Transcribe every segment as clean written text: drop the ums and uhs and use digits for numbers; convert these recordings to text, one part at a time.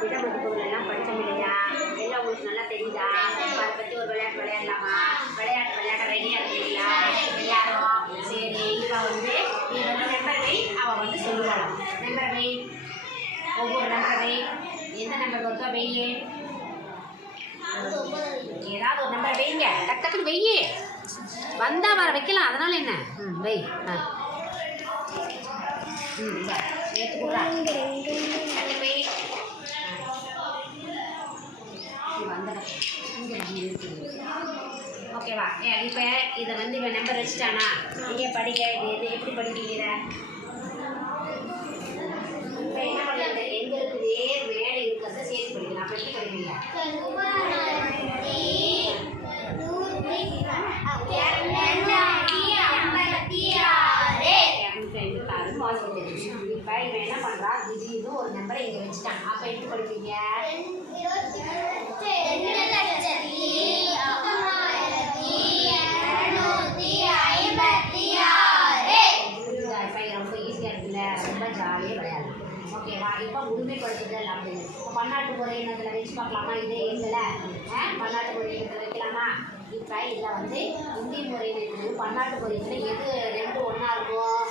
திட மதிப்புகள் எல்லாம் படித்தோம் இல்லையா? எல்லாம் உங்களுக்கு நல்லா தெரியுதா? அதை பற்றி ஒரு விளையாட்டு விளையாடலாமா? விளையாட ரெடியாக இருக்கீங்களா எல்லாரும்? சரி, இப்போ வந்து நீ வந்து நம்பர் வை, அவள் வந்து சொல்லுவாளாம். நம்பர் வை, ஒவ்வொரு நம்பர் வை. எந்த நம்பர் வருதோ வெய்யே, ஏதாவது ஒரு நம்பர் வைங்க, டக்கு டக்குன்னு வெய்யே. வந்தால் வர வைக்கலாம், அதனால என்ன? வை. ஏற்றுக்குறா டக்கு வை. ஓகேவா? இப்போ இதை வந்து இவன் நம்பர் வச்சுட்டானா? நீங்கள் படிக்க இது எப்படி படிக்கிறீங்க? இப்போ என்ன பண்ணுறது? எங்களுக்கு மேலே இருக்கிறத சேர்த்து படிக்கலாம். அப்போ எப்படி படிப்பீங்க? 256 இப்போ இவன் என்ன பண்ணுறான்? திடீர்னு ஒரு நம்பரை இங்கே வச்சுட்டான். அப்போ எப்படி படிப்பீங்க? ரொம்ப ஈஸியாக இருக்குல்ல, ரொம்ப ஜாலியாக விளையாடலாம். ஓகேவா? இப்போ உரிமைப்படுத்துதல் அப்படின்னு இப்போ பன்னாட்டு முறை இனத்தில் வச்சு பார்க்கலாமா? இதே எங்களை பன்னாட்டு முறை இனத்தில் வைக்கலாமா? இப்போ இதில் வந்து இந்திய முறையில் பன்னாட்டு முறையில் எது ரெண்டு ஒன்றா இருக்கும்?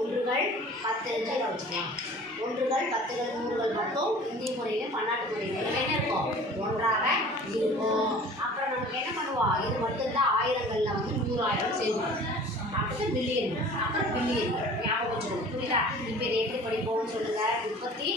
1கள் 10 இதை வச்சுக்கலாம். 1கள் 10கள் 100கள் மட்டும் இந்திய முறையிலும் பன்னாட்டு முறையிலும் என்ன இருக்கும்? ஒன்றாக இருக்கும். அப்புறம் நமக்கு என்ன பண்ணுவோம்? இது மட்டும்தான் ஆயிரங்களில் வந்து 100,000 சேர்ந்துடும். அடுத்து மில்லியன், அப்புறம் பில்லியன். ஞாபகம் வச்சுக்கணும். புரியுதா? இப்போ இதை எப்படி படிப்போம்னு சொல்லுங்க. 32